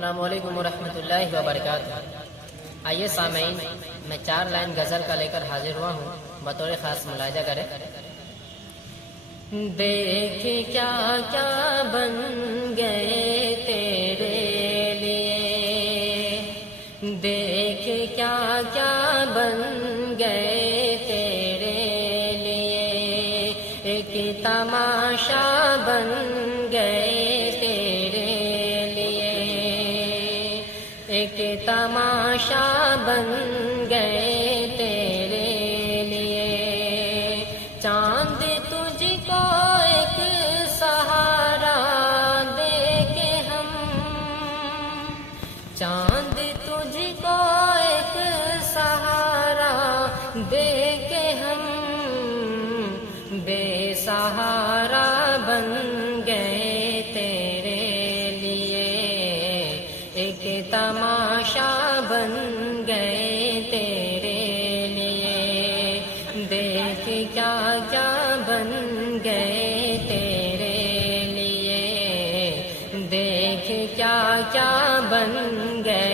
السلام علیکم ورحمۃ اللہ وبرکاتہ۔ آئیے سامعین، میں 4 لائن غزل کا لے کر حاضر ہوا ہوں، بطور خاص ملاحظہ کریں۔ دیکھ کیا کیا بن گئے تیرے لیے، دیکھ کیا کیا بن گئے تیرے لیے، ایک تماشا بن گئے تیرے لیے، ایک تماشا بن گئے تیرے لیے۔ چاند تجھ کو ایک سہارا دے کے ہم، چاند تجھ کو ایک سہارا دے کے ہم، بے سہارا بن گئے تیرے لیے، ایک تماشا بن گئے تیرے لیے۔ دیکھ کیا کیا بن گئے تیرے لیے، دیکھ کیا کیا بن گئے